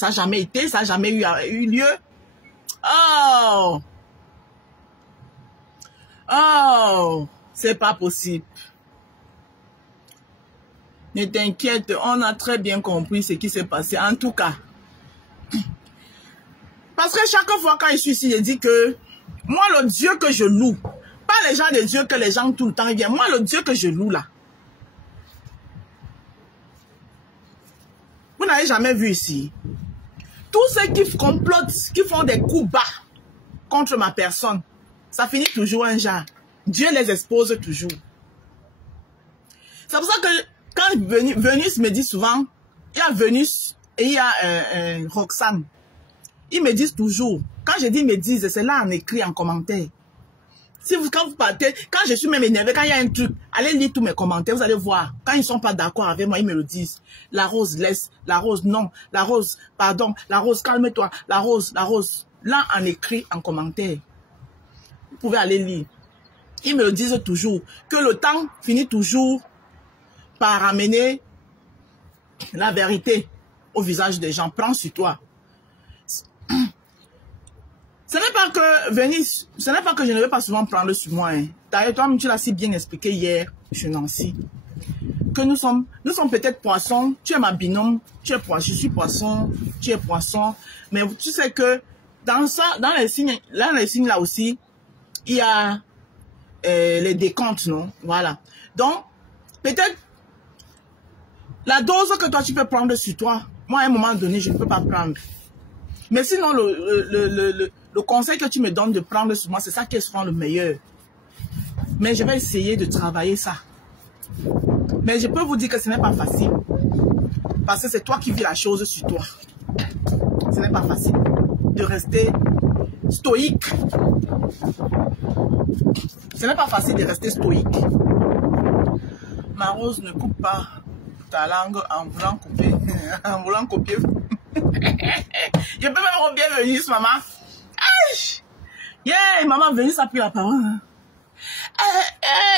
Ça n'a jamais été, ça n'a jamais eu lieu. Oh! Oh! C'est pas possible. Ne t'inquiète, on a très bien compris ce qui s'est passé. En tout cas, parce que chaque fois quand je suis ici, je dis que moi, le Dieu que je loue, pas les gens de Dieu que les gens tout le temps viennent, moi, le Dieu que je loue là, vous n'avez jamais vu ici. Tous ceux qui complotent, qui font des coups bas contre ma personne, ça finit toujours un genre. Dieu les expose toujours. C'est pour ça que quand Venus me dit souvent, il y a Venus et il y a Roxane. Ils me disent toujours, quand je dis ils me disent, c'est là en écrit, en commentaire. Si vous, quand vous partez, quand je suis même énervé, quand il y a un truc, allez lire tous mes commentaires, vous allez voir. Quand ils ne sont pas d'accord avec moi, ils me le disent. La rose laisse, la rose non, la rose pardon, la rose calme-toi, la rose. Là en écrit, en commentaire. Vous pouvez aller lire. Ils me le disent toujours, que le temps finit toujours par amener la vérité au visage des gens. Prends sur toi. Ce n'est pas que Venise, ce n'est pas que je ne vais pas souvent prendre sur moi. Hein. D'ailleurs, toi, tu l'as si bien expliqué hier chez Nancy. Que nous sommes peut-être poissons, tu es ma binôme, tu es poisson, je suis poisson, tu es poisson. Mais tu sais que dans ça, dans les signes là aussi, il y a les décomptes, non? Voilà. Donc, peut-être la dose que toi tu peux prendre sur toi, moi à un moment donné, je ne peux pas prendre. Mais sinon, le conseil que tu me donnes de prendre sur moi, c'est ça qui sera le meilleur. Mais je vais essayer de travailler ça. Mais je peux vous dire que ce n'est pas facile. Parce que c'est toi qui vis la chose sur toi. Ce n'est pas facile de rester stoïque. Ce n'est pas facile de rester stoïque. Ma rose ne coupe pas ta langue en voulant couper. En voulant copier. Je peux même reviens Venus, maman. Aïe! Yeah, maman Venus a pris la parole.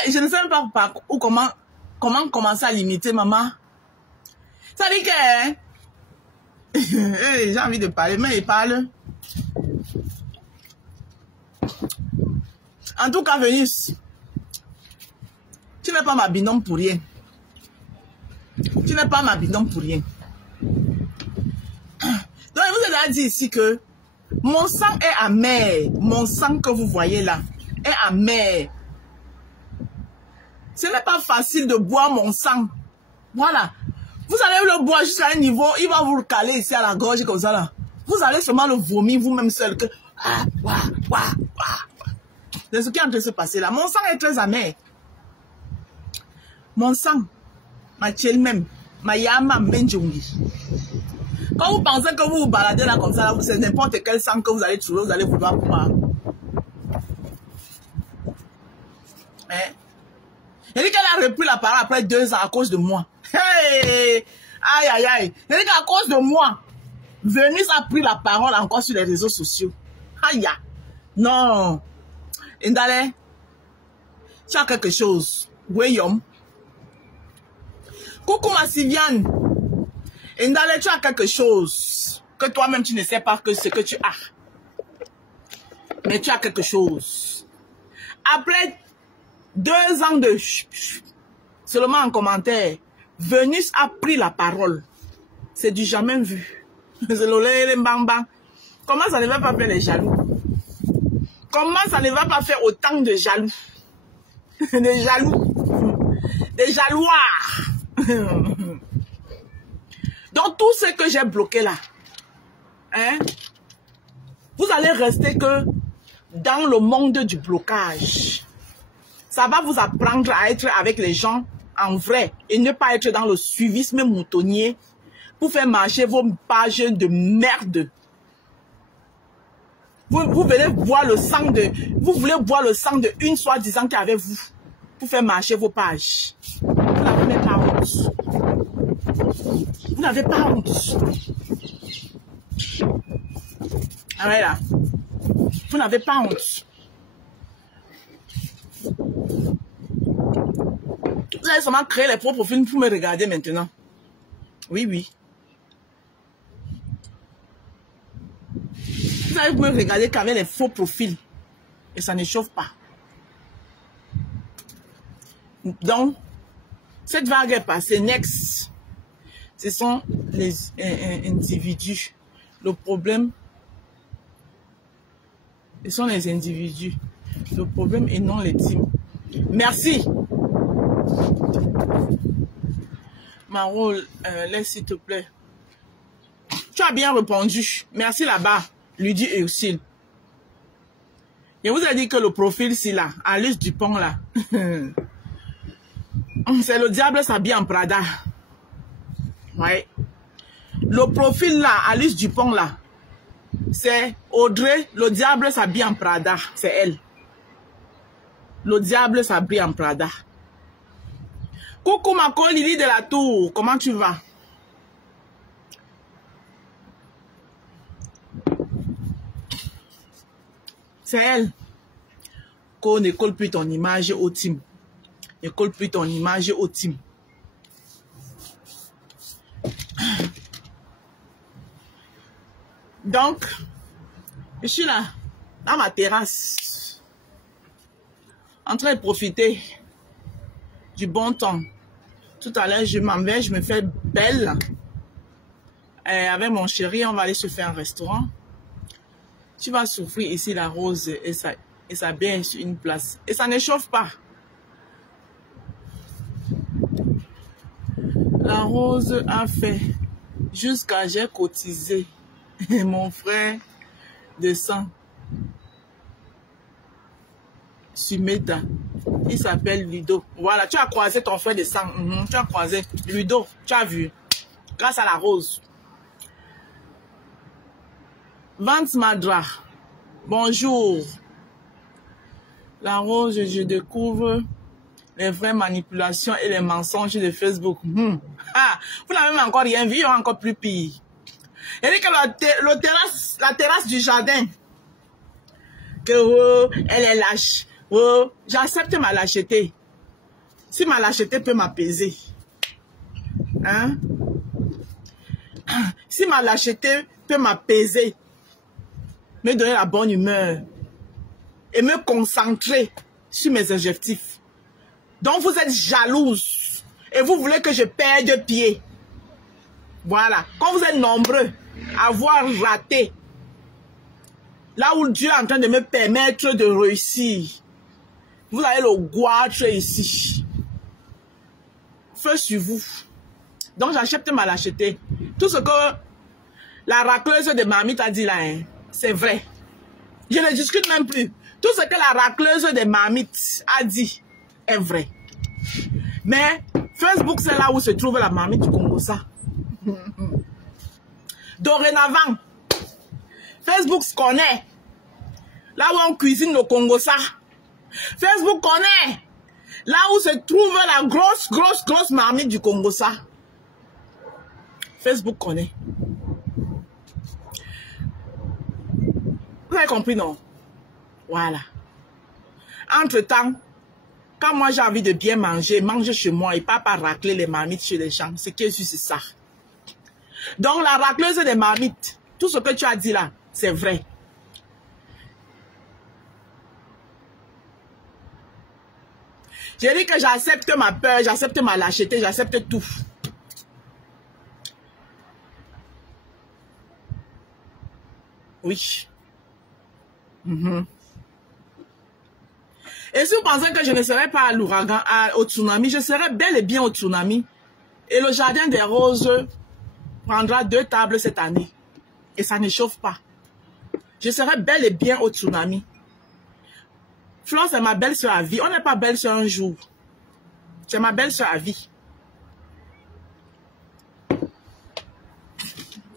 Je ne sais même pas par où, comment commencer à limiter, maman. Ça dit que... J'ai envie de parler, mais il parle. En tout cas, Venus, tu n'es pas ma binôme pour rien. Tu n'es pas ma binôme pour rien. Donc, je vous ai dit ici que mon sang est amer. Mon sang que vous voyez là est amer. Ce n'est pas facile de boire mon sang. Voilà. Vous allez le boire jusqu'à un niveau, il va vous le caler ici à la gorge comme ça là. Vous allez seulement le vomir vous-même seul. Que... C'est ce qui est en train de se passer là. Mon sang est très amer. Mon sang, ma tchel même, ma yama menjongi. Quand vous pensez que vous vous baladez là comme ça, là, c'est n'importe quel sang que vous allez trouver, vous allez vouloir boire. Hein? Elle dit qu'elle a repris la parole après 2 ans à cause de moi. Hey! Aïe, aïe, aïe. Elle dit qu'à cause de moi, Venus a pris la parole encore sur les réseaux sociaux. Aïe! Non! Indale, tu as quelque chose. Voyons. Coucou ma Sylviane. Indale, tu as quelque chose que toi-même tu ne sais pas que ce que tu as. Mais tu as quelque chose. Après 2 ans de seulement en commentaire, Venus a pris la parole. C'est du jamais vu. C'est le bang bang. Comment ça ne va pas faire les jaloux? Comment ça ne va pas faire autant de jaloux? Des jaloux. Des jalouards. Donc tout ce que j'ai bloqué là, hein, vous allez rester que dans le monde du blocage. Ça va vous apprendre à être avec les gens en vrai et ne pas être dans le suivisme moutonnier pour faire marcher vos pages de merde. Vous venez boire le sang de... Vous voulez boire le sang de une soi-disant qui est avec vous pour faire marcher vos pages. Vous n'avez même pas honte. Vous n'avez pas honte. Ah ouais là. Vous n'avez pas honte. Vous allez seulement créer les propres films pour me regarder maintenant. Oui, oui. n'allez me regarder qu'avec les faux profils. Et ça ne chauffe pas. Donc, cette vague est passée. Next, ce sont les individus. Le problème, ce sont les individus. Le problème et non les teams. Merci. Maro, laisse s'il te plaît. Tu as bien répondu. Merci là-bas. Lydie et Ursule. Je vous ai dit que le profil, c'est là. Alice Dupont, là. C'est le diable s'habille en Prada. Ouais. Le profil, là, Alice Dupont, là. C'est Audrey, le diable s'habille en Prada. C'est elle. Le diable s'habille en Prada. Coucou, ma Lily de la Tour. Comment tu vas? C'est elle. Qu'on ne colle plus ton image au team. Ne colle plus ton image au team. Donc, je suis là, dans ma terrasse, en train de profiter du bon temps. Tout à l'heure, je m'en vais, je me fais belle. Et avec mon chéri, on va aller se faire un restaurant. Tu vas souffrir ici la rose et ça bien sur une place. Et ça ne chauffe pas. La rose a fait jusqu'à j'ai cotisé. Et mon frère descend sur Meta. Il s'appelle Ludo. Voilà, tu as croisé ton frère de sang. Tu as croisé Ludo. Tu as vu. Grâce à la rose. Vance Madra. Bonjour. La rose, je découvre les vraies manipulations et les mensonges de Facebook. Ah, vous n'avez même encore rien vu, il y aura encore plus pire. Il dit que la terrasse du jardin, que elle est lâche. J'accepte ma lâcheté. Si ma lâcheté peut m'apaiser. Hein? Si ma lâcheté peut m'apaiser, me donner la bonne humeur et me concentrer sur mes objectifs. Donc vous êtes jalouse et vous voulez que je perde pied. Voilà. Quand vous êtes nombreux à avoir raté, là où Dieu est en train de me permettre de réussir, vous allez le goitre ici. Feu sur vous. Donc j'accepte ma lâcheté. Tout ce que la racleuse de Mamie t'a dit là, hein, c'est vrai. Je ne discute même plus. Tout ce que la racleuse de Mamite a dit est vrai. Mais Facebook, c'est là où se trouve la Mamite du Congo, ça. Dorénavant, Facebook se connaît. Là où on cuisine le Congo, ça. Facebook connaît. Là où se trouve la grosse marmite du Congo, ça. Facebook connaît. Vous avez compris, non? Voilà. Entre-temps, quand moi j'ai envie de bien manger, mange chez moi et pas racler les marmites chez les gens. Ce qui est juste ça. Donc la racleuse des marmites, tout ce que tu as dit là, c'est vrai. J'ai dit que j'accepte ma peur, j'accepte ma lâcheté, j'accepte tout. Oui. Et si vous pensez que je ne serai pas à l'ouragan, au tsunami, je serai bel et bien au tsunami. Et le jardin des roses prendra 2 tables cette année. Et ça ne chauffe pas. Je serai bel et bien au tsunami. Florence est ma belle-sœur à vie. On n'est pas belle-sœur un jour. C'est ma belle-sœur à vie.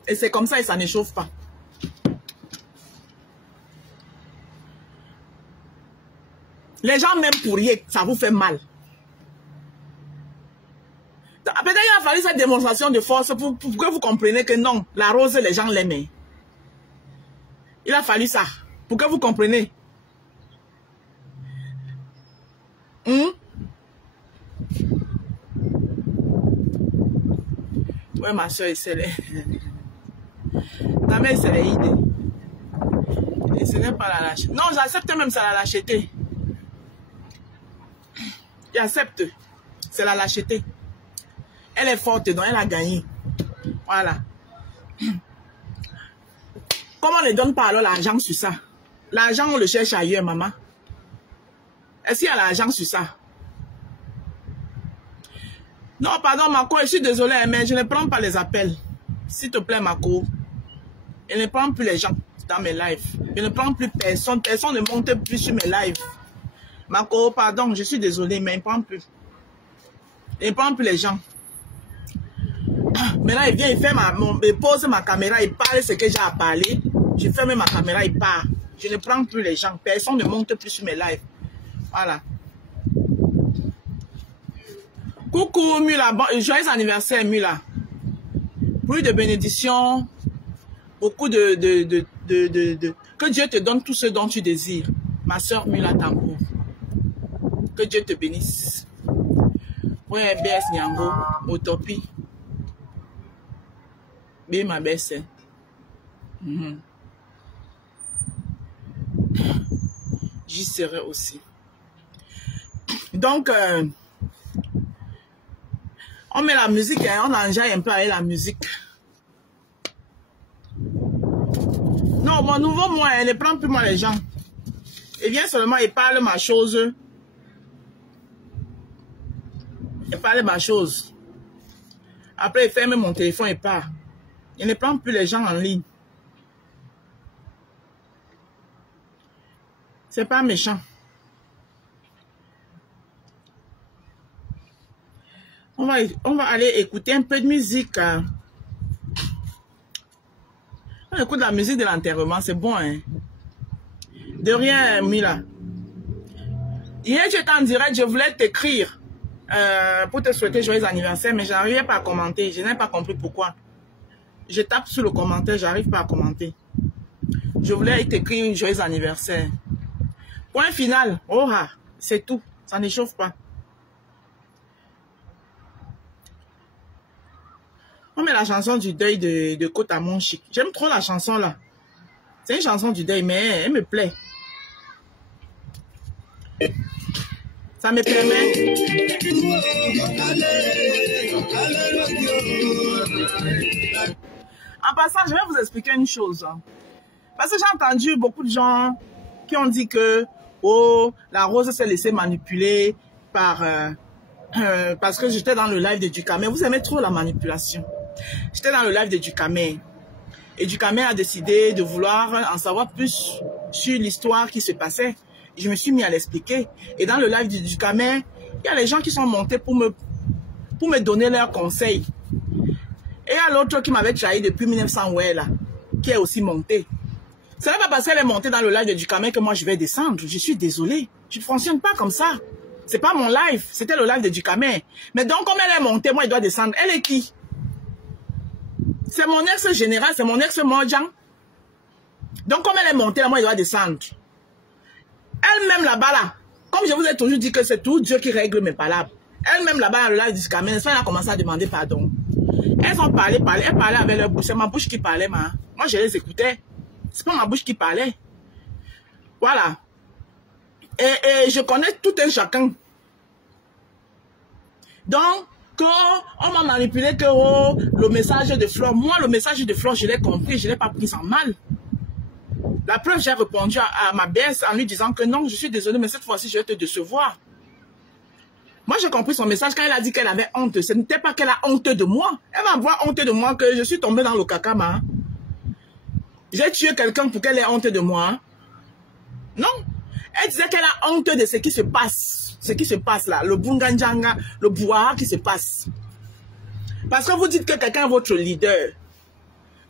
Et c'est comme ça et ça ne chauffe pas. Les gens m'aiment pour rien, ça vous fait mal. Peut-être qu'il a fallu cette démonstration de force pour que vous compreniez que non, la rose, les gens l'aimaient. Il a fallu ça pour que vous compreniez. Ouais, ma soeur, c'est les... Ta mère, c'est les idées. Et ce n'est pas la lâcheté. Non, j'accepte même, c'est la lâcheté. J'accepte. C'est la lâcheté. Elle est forte, donc elle a gagné. Voilà. Comment on ne donne pas alors l'argent sur ça? L'argent, on le cherche ailleurs, maman. Est-ce qu'il y a l'argent sur ça? Non, pardon, Marco, je suis désolée, mais je ne prends pas les appels. S'il te plaît, Marco. Je ne prends plus les gens dans mes lives. Je ne prends plus personne. Personne ne monte plus sur mes lives. Marco, pardon, je suis désolée, mais je ne prends plus. Je ne prends plus les gens. Maintenant, il vient, il pose ma caméra, il parle ce que j'ai à parler. Je ferme ma caméra, il part. Je ne prends plus les gens. Personne ne monte plus sur mes lives. Voilà. Coucou, Mula. Bon, joyeux anniversaire, Mula. Plus de bénédictions. Beaucoup que Dieu te donne tout ce dont tu désires. Ma soeur Mula Tambour. Que Dieu te bénisse. Ouais, BS Nyango, Utopie. Bé ma baisse. J'y serai aussi. Donc, on met la musique, hein, on enjaille un peu avec la musique. Non, mon nouveau moi, elle ne prend plus moi les gens. Il vient seulement, il parle ma chose. Il parle ma chose. Après, il ferme mon téléphone et part. Il ne prend plus les gens en ligne. C'est pas méchant. On va aller écouter un peu de musique. On écoute la musique de l'enterrement, c'est bon, hein? De rien, Mila. Hier, j'étais en direct, je voulais t'écrire pour te souhaiter joyeux anniversaire, mais je n'arrivais pas à commenter. Je n'ai pas compris pourquoi. Je tape sur le commentaire, j'arrive pas à commenter. Je voulais t'écrire joyeux anniversaire. Point final. Oh, c'est tout. Ça n'échauffe pas. On met la chanson du deuil de Côte à Monchic. J'aime trop la chanson là. C'est une chanson du deuil, mais elle me plaît. Ça me permet. En passant, je vais vous expliquer une chose. Parce que j'ai entendu beaucoup de gens qui ont dit que oh, la Rose s'est laissée manipuler par parce que j'étais dans le live de Ducamé. Vous aimez trop la manipulation. J'étais dans le live de Ducamé. Et Ducamé a décidé de vouloir en savoir plus sur l'histoire qui se passait. Je me suis mis à l'expliquer. Et dans le live de Ducamé, il y a les gens qui sont montés pour me donner leurs conseils. Et il y a l'autre qui m'avait trahi depuis 1900, ouais, là, qui est aussi monté. Ce n'est pas parce qu'elle est montée dans le live de Ducamé que moi je vais descendre. Je suis désolée. Je ne fonctionne pas comme ça. C'est pas mon live. C'était le live de Ducamé. Mais donc, comme elle est montée, moi, je dois descendre. Elle est qui? C'est mon ex-général, c'est mon ex-Morjan. Donc, comme elle est montée, là, moi, je dois descendre. Elle-même là-bas, là, comme je vous ai toujours dit que c'est tout Dieu qui règle mes palabres. Elle-même là-bas, dans le live de Ducamé, elle a commencé à demander pardon. Elles ont parlé, elles parlaient avec leur bouche. C'est ma bouche qui parlait, moi je les écoutais. C'est pas ma bouche qui parlait. Voilà. Et je connais tout un chacun. Donc, on m'a manipulé que oh, le message de Flore. Moi, le message de Flore, je l'ai compris, je ne l'ai pas pris en mal. La preuve, j'ai répondu à ma baisse en lui disant que non, je suis désolée, mais cette fois-ci, je vais te décevoir. Moi, j'ai compris son message quand elle a dit qu'elle avait honte. Ce n'était pas qu'elle a honte de moi. Elle va avoir honte de moi que je suis tombée dans le caca, hein. J'ai tué quelqu'un pour qu'elle ait honte de moi. Non. Elle disait qu'elle a honte de ce qui se passe. Ce qui se passe là. Le bunganjanga, le bois qui se passe. Parce que vous dites que quelqu'un est votre leader.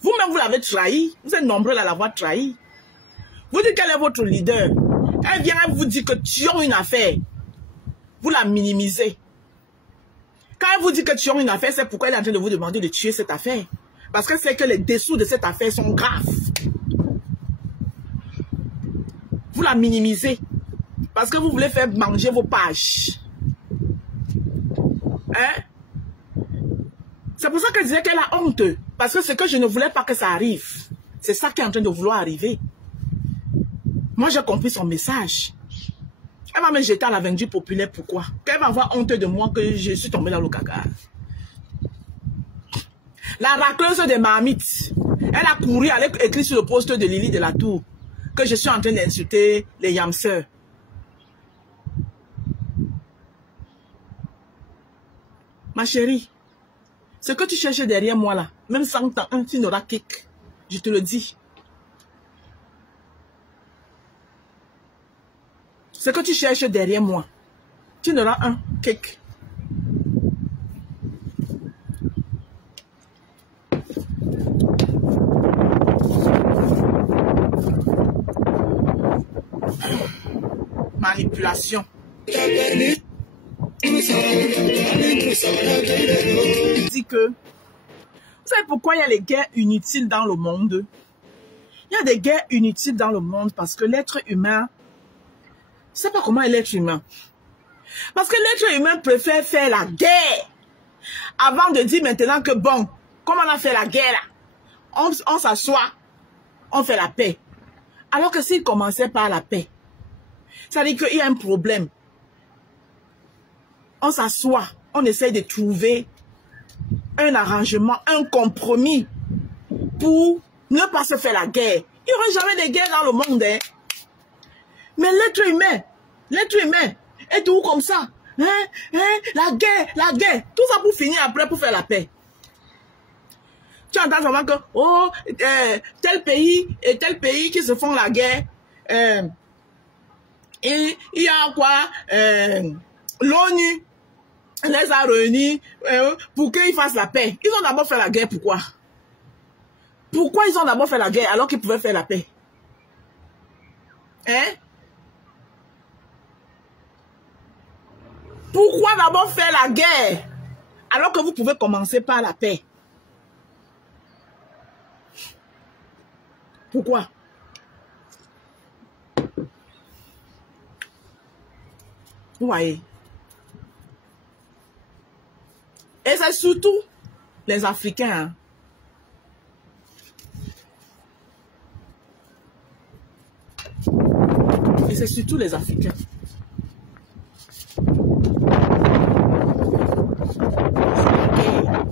Vous-même, vous l'avez trahi. Vous êtes nombreux à l'avoir trahi. Vous dites qu'elle est votre leader. Elle vient vous dire que tu as une affaire. Vous la minimisez. Quand elle vous dit que tu as une affaire, c'est pourquoi elle est en train de vous demander de tuer cette affaire. Parce que c'est que les dessous de cette affaire sont graves. Vous la minimisez. Parce que vous voulez faire manger vos pages. Hein? C'est pour ça qu'elle disait qu'elle a honte. Parce que c'est que je ne voulais pas que ça arrive. C'est ça qui est en train de vouloir arriver. Moi, j'ai compris son message. Elle va me jeter à la vindue populaire. Pourquoi? Qu'elle va avoir honte de moi que je suis tombée dans le caca. La racleuse des marmites. Elle a couru, elle a écrit sur le poste de Lily de la Tour que je suis en train d'insulter les yamseurs. Ma chérie, ce que tu cherches derrière moi là, même sans temps, tu n'auras kick. Je te le dis. Ce que tu cherches derrière moi, tu n'auras un kick. Manipulation. Dit que, vous savez pourquoi il y a les guerres inutiles dans le monde? Il y a des guerres inutiles dans le monde parce que l'être humain, je ne sais pas comment est l'être humain. Parce que l'être humain préfère faire la guerre avant de dire maintenant que bon, comme on a fait la guerre là, on s'assoit, on fait la paix. Alors que s'il commençait par la paix, ça veut dire qu'il y a un problème. On s'assoit, on essaye de trouver un arrangement, un compromis pour ne pas se faire la guerre. Il n'y aura jamais de guerre dans le monde. Hein? Mais l'être humain est tout comme ça. La guerre. Tout ça pour finir après pour faire la paix. Tu entends vraiment que, oh, tel pays et tel pays qui se font la guerre, et il y a quoi, l'ONU les a réunis pour qu'ils fassent la paix. Ils ont d'abord fait la guerre, pourquoi? Pourquoi ils ont d'abord fait la guerre alors qu'ils pouvaient faire la paix? Hein? Pourquoi d'abord faire la guerre alors que vous pouvez commencer par la paix? Pourquoi? Vous voyez? Et c'est surtout les Africains. Hein? Et c'est surtout les Africains.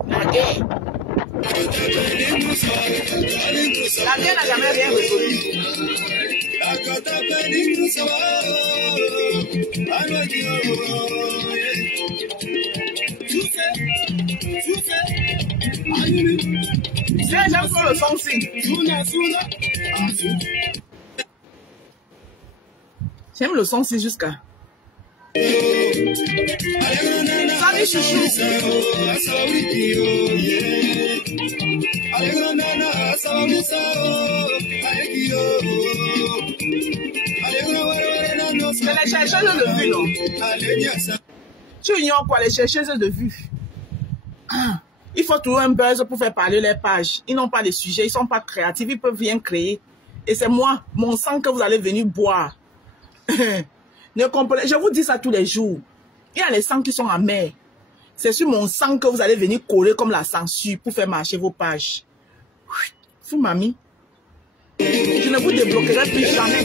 La guerre. La guerre n'a jamais rien résolu. J'aime le son aussi. J'aime le son aussi jusqu'à. Salut chouchou. C'est les chercheuses de vue, non? Tu ignores quoi, les chercheuses de vue? Ah, il faut trouver un buzz pour faire parler les pages. Ils n'ont pas de sujet, ils ne sont pas créatifs, ils peuvent rien créer. Et c'est moi, mon sang que vous allez venir boire. Ne comprenez, je vous dis ça tous les jours. Il y a les sangs qui sont amers. C'est sur mon sang que vous allez venir coller comme la censure pour faire marcher vos pages. Fou, mamie. Je ne vous débloquerai plus jamais.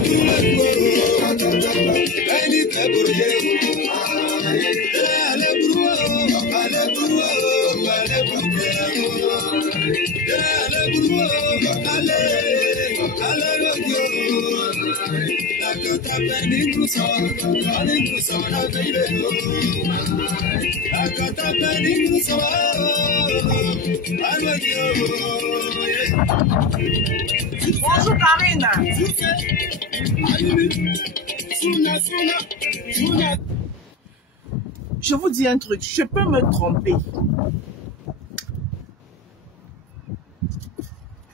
Bonjour Karine. Je vous dis un truc, je peux me tromper.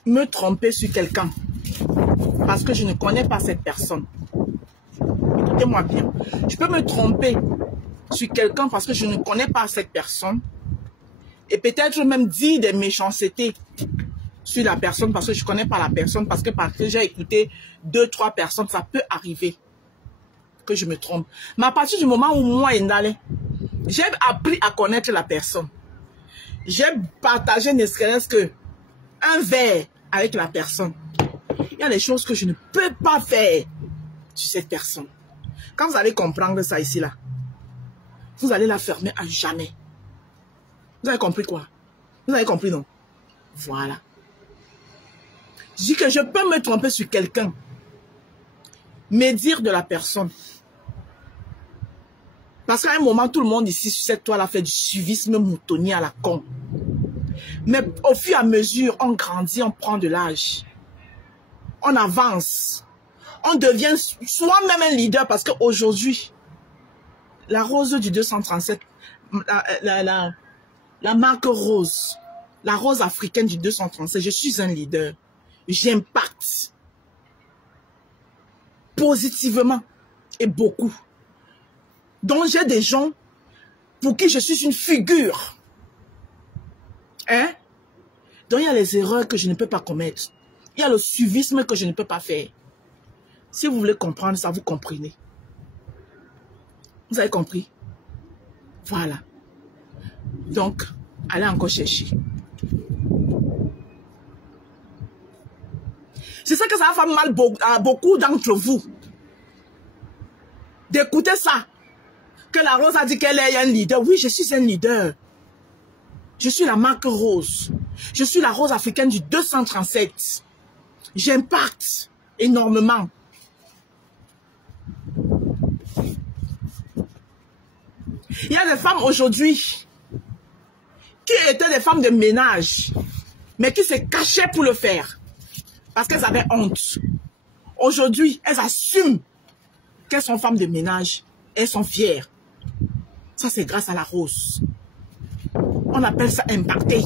Me tromper sur quelqu'un. Parce que je ne connais pas cette personne. Écoutez-moi bien. Je peux me tromper sur quelqu'un parce que je ne connais pas cette personne. Et peut-être même dire des méchancetés sur la personne parce que je ne connais pas la personne. Parce que j'ai écouté 2-3 personnes, ça peut arriver que je me trompe. Mais à partir du moment où moi, j'ai appris à connaître la personne. J'ai partagé ne serait-ce que un verre avec la personne. Il y a des choses que je ne peux pas faire sur cette personne. Quand vous allez comprendre ça ici, là, vous allez la fermer à jamais. Vous avez compris quoi? Vous avez compris, non? Voilà. Je dis que je peux me tromper sur quelqu'un, mais dire de la personne. Parce qu'à un moment, tout le monde ici sur cette toile a fait du suivisme moutonnier à la con. Mais au fur et à mesure, on grandit, on prend de l'âge. On avance. On devient soi-même un leader parce qu'aujourd'hui, la rose du 237, la marque rose, la rose africaine du 237, je suis un leader. J'impacte positivement et beaucoup. Donc j'ai des gens pour qui je suis une figure. Hein? Donc il y a les erreurs que je ne peux pas commettre. Il y a le suivisme que je ne peux pas faire. Si vous voulez comprendre ça, vous comprenez. Vous avez compris? Voilà. Donc, allez encore chercher. Je sais que ça va faire mal à beaucoup d'entre vous d'écouter ça. Que la rose a dit qu'elle est un leader. Oui, je suis un leader. Je suis la marque rose. Je suis la rose africaine du 237. J'impacte énormément. Il y a des femmes aujourd'hui qui étaient des femmes de ménage, mais qui se cachaient pour le faire. Parce qu'elles avaient honte. Aujourd'hui, elles assument qu'elles sont femmes de ménage. Elles sont fières. Ça, c'est grâce à la rose. On appelle ça impacter.